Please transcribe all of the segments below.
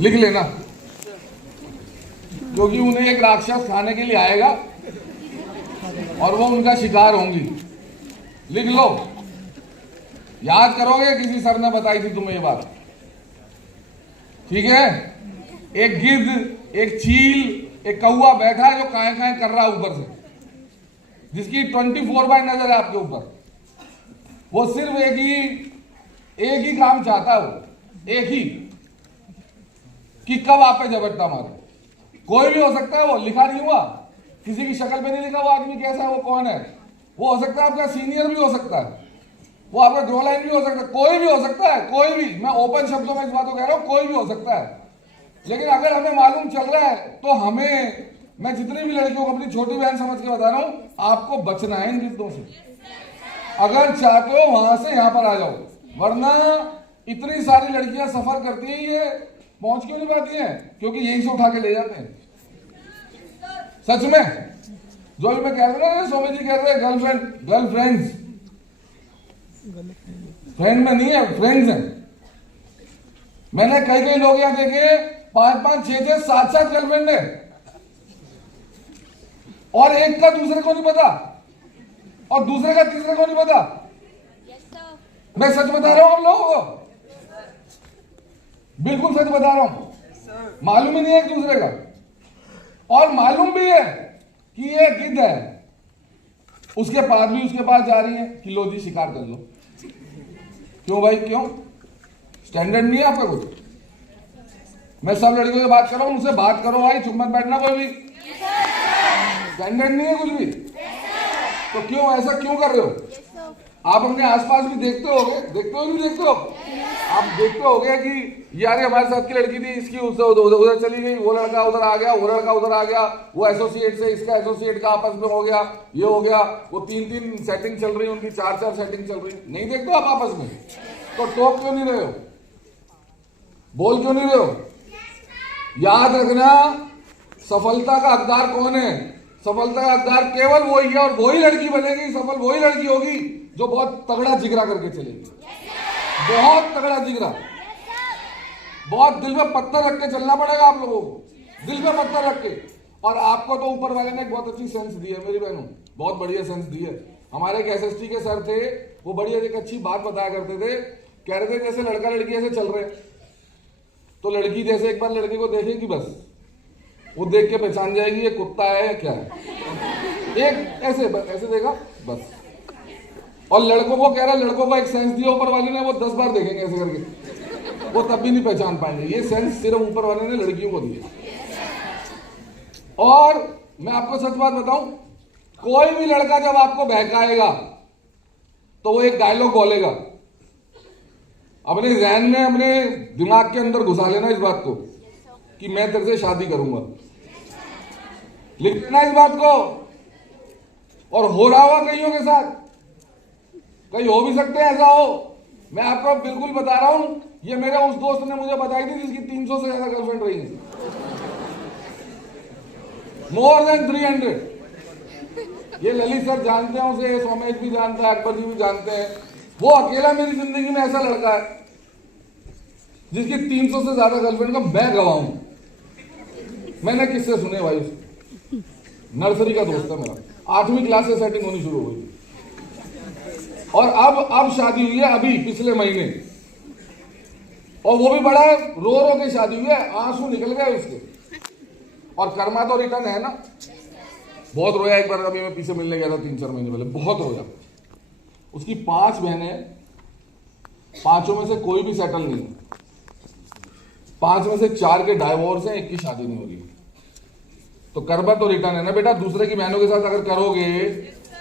लिख लेना, क्योंकि उन्हें एक राक्षस खाने के लिए आएगा और वो उनका शिकार होंगी। लिख लो, याद करोगे, किसी सर ने बताई थी तुम्हें ये बात, ठीक है। एक गिद्ध, एक चील, एक कौवा बैठा है जो काए काए कर रहा है ऊपर से, जिसकी 24/7 नजर है आपके ऊपर। वो सिर्फ एक ही काम चाहता है, वो एक ही, कि कब आप पे झपट्टा मारे। कोई भी हो सकता है, वो लिखा नहीं हुआ, किसी की शक्ल पे नहीं लिखा वो आदमी कैसा है, वो कौन है। वो हो सकता है आपका सीनियर भी हो सकता है, वो आपका ग्रो लाइन भी हो सकता है, कोई भी हो सकता है, कोई भी। मैं ओपन शब्दों में इस बात को कह रहा हूं, कोई भी हो सकता है। लेकिन अगर हमें मालूम चल रहा है तो हमें, मैं जितनी भी लड़कियों को अपनी छोटी बहन समझ के बता रहा हूं, आपको बचना है इन गिद्धों से। अगर चाहते हो वहां से यहां पर आ जाओ, वरना इतनी सारी लड़कियां सफर करती हैं, ये पहुंच क्यों नहीं पाती हैं? क्योंकि यहीं से उठा के ले जाते हैं। सच में जो भी मैं कह रहा हूं, सोमे जी कह रहे हैं गर्लफ्रेंड्स, फ्रेंड में नहीं है, फ्रेंड्स हैं। मैंने कई लोग यहां देखे 5-5, 6-6, 7-7 गर्लफ्रेंड है, और एक का दूसरे को नहीं पता, और दूसरे का तीसरे को नहीं पता। मैं सच बता रहा हूं आप लोगों को, बिल्कुल सच बता रहा हूं। मालूम ही नहीं है एक दूसरे का, और मालूम भी है कि ये गिद्ध है, उसके पास भी उसके पास जा रही है कि लो जी शिकार कर लो। क्यों भाई, क्यों? स्टैंडर्ड नहीं है आपका कुछ? मैं सब लड़कियों से बात कर रहा हूं, मुझसे बात करो भाई, चुप मत बैठना कोई भी। स्टैंडर्ड नहीं है कुछ भी, तो क्यों ऐसा क्यों कर रहे हो? आप अपने आसपास भी देखते होगे, देखते हो नहीं देखते हो? आप देखते होगे कि यार हमारे साथ की लड़की थी, इसकी उधर चली गई, वो लड़का उधर आ गया, वो लड़का उधर आ गया, वो एसोसिएट से इसका एसोसिएट का आपस में हो गया, ये हो गया, वो 3-3 सेटिंग चल रही, उनकी 4-4 सेटिंग चल रही। नहीं देखते आप आपस में? तो टोक क्यों नहीं रहे हो? बोल क्यों नहीं रहे हो? याद रखना, सफलता का हकदार कौन है? सफलता का हकदार केवल वही है, और वही लड़की बनेगी सफल, वही लड़की होगी जो बहुत तगड़ा जिगरा करके चलेगी, बहुत तगड़ा जिगरा, बहुत दिल में पत्थर रख के चलना पड़ेगा आप लोगों को, दिल में पत्थर रख के। और आपको तो ऊपर वाले ने एक बहुत अच्छी सेंस दी है मेरी बहनों, बहुत बढ़िया सेंस दी है। हमारे एक एसएसटी के सर थे, वो बढ़िया एक अच्छी बात बताया करते थे। कह रहे थे जैसे लड़का लड़की ऐसे चल रहे, तो लड़की जैसे एक बार लड़के को देखेगी, बस वो देख के पहचान जाएगी ये कुत्ता है या क्या है। एक ऐसे देखा बस। और लड़कों को कह रहा, लड़कों को एक सेंस दिया ऊपर वाले ने, वो 10 बार देखेंगे ऐसे करके, वो तब भी नहीं पहचान पाएंगे। ये सेंस सिर्फ ऊपर वाले ने लड़कियों को दिया। और मैं आपको सच बात बताऊं, कोई भी लड़का जब आपको बहकाएगा तो वो एक डायलॉग बोलेगा, अपने जहन में, अपने दिमाग के अंदर घुसा लेना इस बात को कि मैं तेरे से शादी करूंगा। लिख लेना इस बात को। और हो रहा होगा कईयों के साथ, कहीं हो भी सकते हैं ऐसा हो। मैं आपको बिल्कुल बता रहा हूं, ये मेरे उस दोस्त ने मुझे बताई थी जिसकी 300 से ज्यादा गर्लफ्रेंड रही है, मोर देन 300। ये ललित सर जानते हैं उसे, सोमेश भी जानता है, अकबर जी भी जानते हैं। वो अकेला मेरी जिंदगी में ऐसा लड़का है जिसकी 300 से ज्यादा गर्लफ्रेंड का मैं गवाह हूं। मैंने किससे सुने भाई? नर्सरी का दोस्त है मेरा, 8वीं क्लास से सेटिंग होनी शुरू हो गई, और अब शादी हुई है अभी पिछले महीने, और वो भी बड़ा रो रो के शादी हुई है, आंसू निकल गए उसके। और कर्मा तो रिटर्न है ना, बहुत रोया। एक बार अभी मैं पीछे मिलने गया था 3-4 महीने पहले, बहुत रोया। उसकी 5 बहनें, 5 में से कोई भी सेटल नहीं, 5 में से 4 के डाइवोर्स हैं, 1 की शादी नहीं हो रही। तो कर्मा तो रिटर्न है ना बेटा। दूसरे की बहनों के साथ अगर करोगे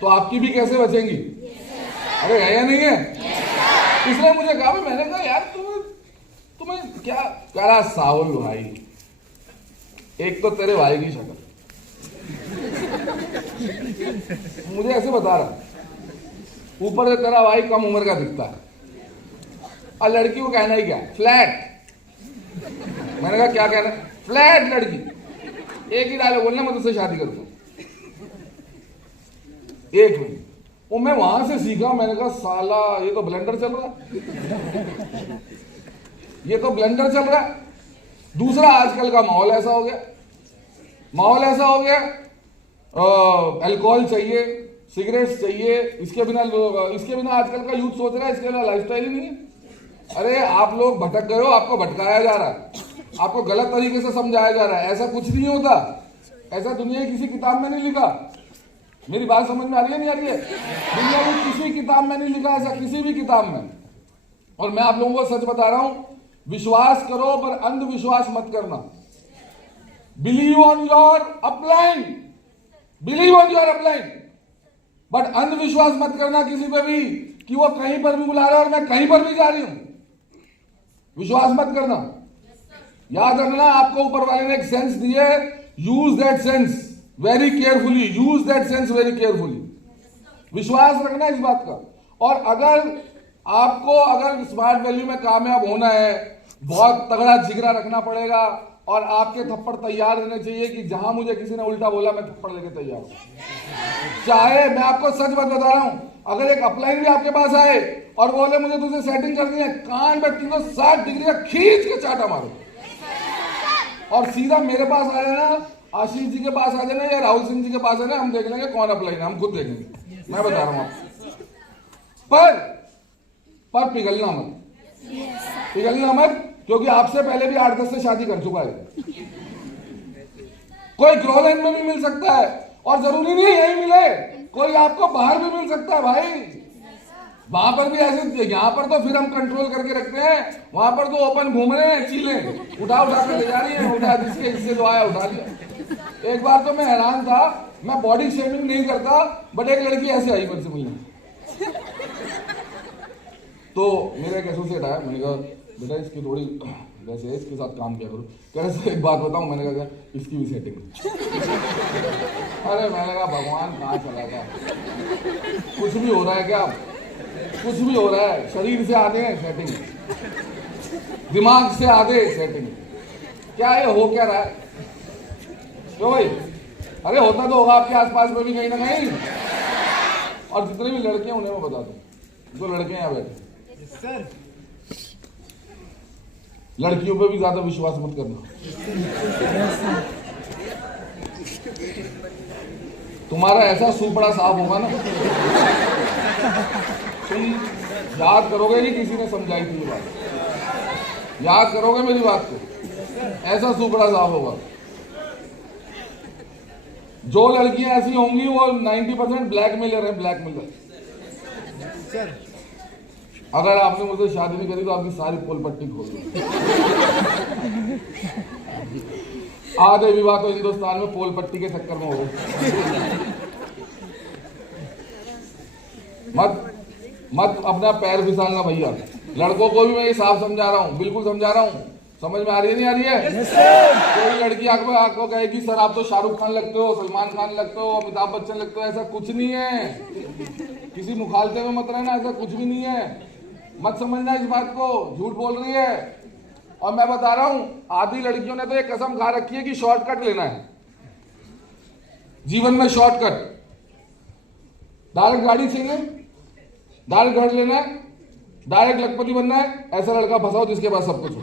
तो आपकी भी कैसे बचेंगी? अरे है या नहीं है? इसलिए मुझे कहा, मैंने कहा यार तुम्हें क्या करा साहुल भाई, एक तो तेरे भाई की शक्ल मुझे ऐसे बता रहा, ऊपर से तेरा भाई कम उम्र का दिखता है, और लड़की को कहना ही क्या, फ्लैट। मैंने कहा क्या कहना? फ्लैट लड़की। एक ही डायलॉग बोलना, मैं तुझसे शादी करूंगा। एक मिनट, वो मैं वहां से सीखा। मैंने कहा साला ये तो ब्लेंडर चल रहा है, ये तो ब्लेंडर चल रहा है। दूसरा, आजकल का माहौल ऐसा हो गया, अल्कोहल चाहिए, सिगरेट्स चाहिए, इसके बिना आजकल का यूथ सोच रहा है इसके बिना लाइफस्टाइल ही नहीं है। अरे आप लोग भटक गए हो, आपको भटकाया जा रहा है, आपको गलत तरीके से समझाया जा रहा है। ऐसा कुछ नहीं होता, ऐसा दुनिया की किसी किताब में नहीं लिखा। मेरी बात समझ में आ रही है नहीं आ रही है? दुनिया की किसी किताब में नहीं लिखा ऐसा, किसी भी किताब में। और मैं आप लोगों को सच बता रहा हूं, विश्वास करो पर अंधविश्वास मत करना। Believe on your upline, but अंधविश्वास मत करना किसी पे भी कि वो कहीं पर भी बुला रहा है और मैं कहीं पर भी जा रही हूं। विश्वास मत करना। याद रखना, आपको ऊपर वाले ने एक सेंस दी है, use that sense very carefully, विश्वास रखना इस बात का। और अगर स्मार्ट वैल्यू में कामयाब होना है, बहुत तगड़ा जिगरा रखना पड़ेगा और आपके थप्पड़ तैयार रहने चाहिए कि जहां मुझे किसी ने उल्टा बोला मैं थप्पड़ लेके तैयार हूं। चाहे मैं आपको सच बात बता रहा हूं, अगर एक अपलाइन भी आपके पास आए और बोले मुझे तुझे सेटिंग करनी है, कान पे 360 डिग्री का खींच के चाटा मारो और सीधा मेरे पास आ जाना, आशीष जी के पास आ जाना या राहुल सिंह जी के पास आना, हम देख लेंगे कौन अपलाइन है, हम खुद देखेंगे। मैं बता रहा हूं आपको। पर पिघलना मत, क्योंकि आपसे पहले भी 8-10 से शादी कर चुका है। कोई ग्रो लाइन में भी मिल सकता है और जरूरी नहीं यही मिले, कोई आपको बाहर भी मिल सकता है भाई। वहां पर भी ऐसे, यहां पर तो फिर हम कंट्रोल करके रखते हैं, वहां पर तो ओपन घूम रहे हैं, चीले उठा के ले जा रही है, उठा जिसके हिस्से जो आया उठा लिया। एक बार तो मैं हैरान था, मैं बॉडी शेमिंग नहीं करता, बट एक लड़की ऐसे आई मुझसे मिलने, तो मेरा एक एसोसिएट आया, मैंने कहा बेटा इसकी थोड़ी वैसे है, इसके साथ काम किया करो। कह रहे एक बात बताऊं, मैंने कहा इसकी भी सेटिंग। अरे मैंने कहा भगवान कहाँ चला गया, कुछ भी हो रहा है क्या? कुछ भी हो रहा है, शरीर से आधे हैं सेटिंग, दिमाग से आधे सेटिंग, क्या है हो क्या रहा है? क्यों भाई? अरे होता तो होगा आपके आसपास में भी कहीं ना कहीं। और जितने भी लड़के हैं उन्हें मैं बता दूं, जो लड़के यहाँ बैठे, लड़कियों पे भी ज्यादा विश्वास मत करना। तुम्हारा ऐसा सुपड़ा साफ होगा ना, तुम याद करोगे नहीं किसी ने समझाई थी ये बात, याद करोगे मेरी बात को, ऐसा सुपड़ा साफ होगा। जो लड़कियां ऐसी होंगी वो 90% ब्लैकमेलर है, ब्लैकमेलर। अगर आपने मुझसे शादी नहीं करी तो आपकी सारी पोल पट्टी खोल दी। आधे विवाह तो हिंदुस्तान में पोल पट्टी के चक्कर में हो गए। मत अपना पैर फिसलना भैया। लड़कों को भी मैं ये साफ समझा रहा हूँ, बिल्कुल समझा रहा हूँ। समझ में आ रही है नहीं आ रही है? कोई लड़की आपको कहेगी सर आप तो शाहरुख खान लगते हो, सलमान खान लगते हो, अमिताभ बच्चन लगते हो, ऐसा कुछ नहीं है। किसी मुखालते में मत रहना, ऐसा कुछ भी नहीं है। मत समझना इस बात को, झूठ बोल रही है। और मैं बता रहा हूं, आधी लड़कियों ने तो एक कसम खा रखी है कि शॉर्टकट लेना है जीवन में, शॉर्टकट, डायरेक्ट गाड़ी चाहिए, डायरेक्ट घर लेना है, डायरेक्ट लखपति बनना है, ऐसा लड़का फंसाओ जिसके पास सब कुछ हो।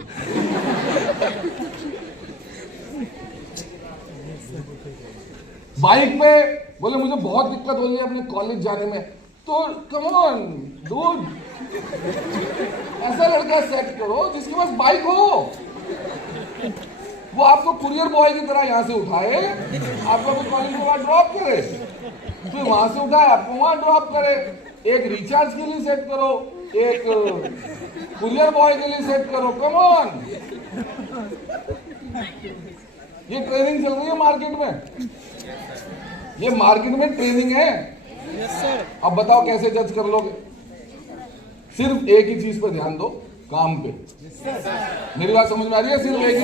बाइक पे बोले मुझे बहुत दिक्कत हो रही है अपने कॉलेज जाने में, तो कम ऑन डूड, ऐसा लड़का सेट करो जिसके पास बाइक हो, वो आपको कुरियर बॉय की तरह यहां से उठाए, आपको कॉलेज के बाद ड्रॉप करे, फिर वहां से उठाए आपको वहां ड्रॉप करे। एक रिचार्ज के लिए सेट करो, एक कुरियर बॉय के लिए सेट करो, कम ऑन। ये ट्रेनिंग चल रही है मार्केट में, ये मार्केट में ट्रेनिंग है। अब बताओ कैसे जज कर लोगे? सिर्फ एक ही चीज पर ध्यान दो, काम पे। मेरी बात समझ में आ रही है? सिर्फ एक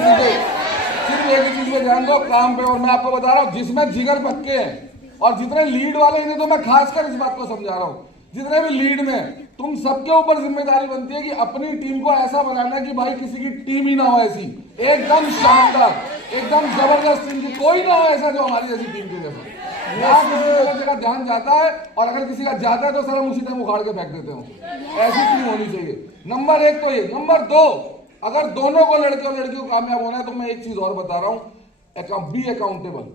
ही चीज पे ध्यान दो, काम पे। और मैं आपको बता रहा हूं, जिसमें जिगर पक्के हैं और जितने लीड वाले, इन्हें तो मैं खासकर इस बात को समझा रहा हूं, जितने भी लीड में, तुम सबके ऊपर जिम्मेदारी बनती है कि अपनी टीम को ऐसा बनाना कि भाई किसी की टीम ही ना हो ऐसी, एकदम शानदार, एकदम जबरदस्त टीम की कोई ना हो ऐसा जो हमारी जैसी टीम के जैसा। किसी का ध्यान जाता है और अगर किसी का जाता है तो सर हम उसी टाइम उखाड़ के फेंक देते हो। ऐसी टीम होनी चाहिए। नंबर 1 तो ये। नंबर 2, अगर दोनों को, लड़के और लड़की को कामयाब होना है, तो मैं एक चीज और बता रहा हूं, बी अकाउंटेबल।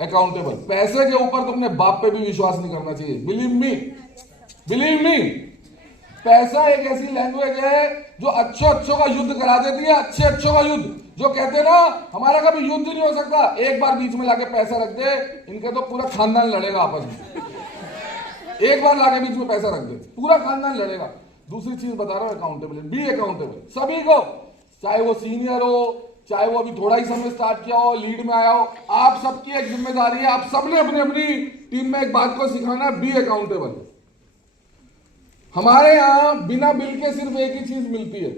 अकाउंटेबल, पैसे के ऊपर तो अपने बाप पे भी विश्वास नहीं करना चाहिए। बिलीव मी, पैसा एक ऐसी लैंग्वेज है जो अच्छों का युद्ध करा देती है, अच्छों का युद्ध। जो कहते हैं ना हमारा कभी युद्ध नहीं हो सकता, एक बार बीच में लाके पैसा रख दे, इनके तो पूरा खानदान लड़ेगा आपस में। एक बार लाके बीच में पैसा रख दे, पूरा खानदान लड़ेगा। दूसरी चीज बता रहा हूं, अकाउंटेबल, बी अकाउंटेबल सभी को, चाहे वो सीनियर हो, चाहे वो अभी थोड़ा ही समय स्टार्ट किया हो, लीड में आया हो, आप सबकी एक जिम्मेदारी है। आप सबने अपनी अपनी टीम में एक बात को सिखाना, बी अकाउंटेबल। हमारे यहां बिना बिल के सिर्फ एक ही चीज मिलती है,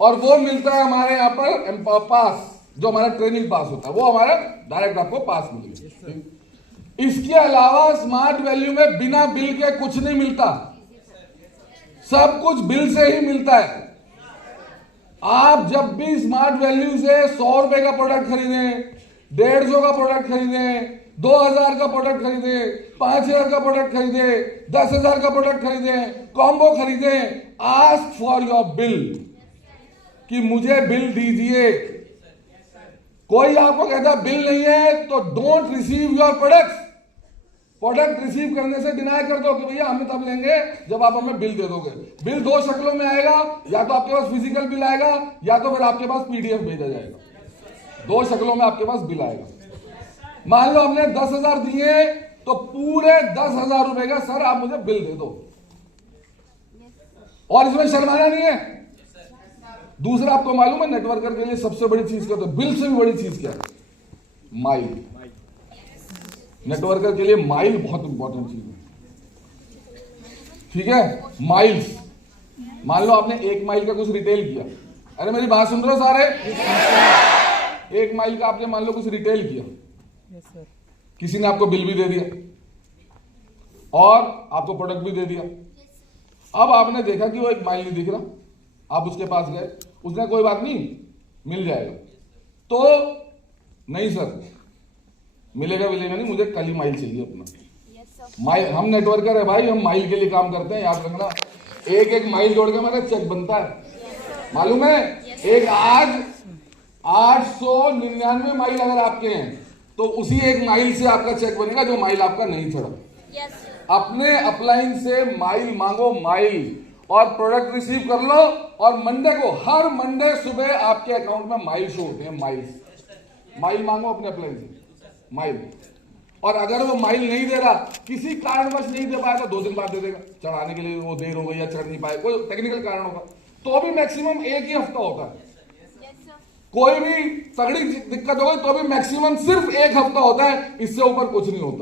और वो मिलता है हमारे यहां पर पास, जो हमारा ट्रेनिंग पास होता है, वो हमारा डायरेक्ट आपको पास मिलेगा। इसके अलावा स्मार्ट वैल्यू में बिना बिल के कुछ नहीं मिलता, सब कुछ बिल से ही मिलता है। आप जब भी स्मार्ट वैल्यू से 100 रुपए का प्रोडक्ट खरीदें, 150 का प्रोडक्ट खरीदें, 2000 का प्रोडक्ट खरीदें, 5000 का प्रोडक्ट खरीदें, 10,000 का प्रोडक्ट खरीदें, कॉम्बो खरीदें, आस्क फॉर योर बिल, कि मुझे बिल दीजिए। कोई आपको कहता बिल नहीं है तो don't receive your product. Product receive करने से डिनाई कर दो कि भैया हमें तब लेंगे जब आप हमें बिल दे दोगे। बिल दो शक्लों में आएगा, या तो आपके पास फिजिकल बिल आएगा, या तो फिर आपके पास पीडीएफ भेजा जाएगा। दो शक्लों में आपके पास बिल आएगा। मान लो हमने 10,000 दिए, तो पूरे 10,000 रुपए का सर आप मुझे बिल दे दो, और इसमें शर्माना नहीं है। दूसरा, आपको मालूम है नेटवर्कर के लिए सबसे बड़ी चीज क्या, तो बिल से भी बड़ी चीज क्या है, माइल। नेटवर्कर के लिए माइल बहुत इंपॉर्टेंट चीज है, ठीक है। माइल्स, मान लो आपने 1 माइल का कुछ रिटेल किया, अरे मेरी बात सुन रहे हो सारे, 1 माइल का आपने मान लो कुछ रिटेल किया, किसी ने आपको बिल भी दे दिया और आपको प्रोडक्ट भी दे दिया। अब आपने देखा कि वो 1 माइल नहीं दिख रहा, आप उसके पास गए, उसने कोई बात नहीं मिल जाएगा, तो नहीं सर मिलेगा नहीं, मुझे कल ही माइल चाहिए अपना। माइल, हम नेटवर्कर है भाई, हम माइल के लिए काम करते हैं, याद रखना। एक माइल जोड़ के मेरा चेक बनता है, मालूम है। एक आज 899 माइल अगर आपके हैं, तो उसी 1 माइल से आपका चेक बनेगा जो माइल आपका नहीं चढ़ा। अपने अपलाइन से माइल मांगो, माइल, और प्रोडक्ट रिसीव कर लो, और मंडे को, हर मंडे सुबह आपके अकाउंट में माइल शो होते हैं, माइल मांगो अपने अपलाइन से, माइल। और अगर वो माइल नहीं दे रहा, किसी कारणवश नहीं दे पाया, तो 2 दिन बाद दे देगा, चढ़ाने के लिए वो देर हो गई या चढ़ नहीं पाए, कोई टेक्निकल कारण होगा, तो भी मैक्सिमम 1 ही हफ्ता होता है। कोई भी तगड़ी दिक्कत हो गई तो भी मैक्सिमम सिर्फ 1 हफ्ता होता है, इससे ऊपर कुछ नहीं होता।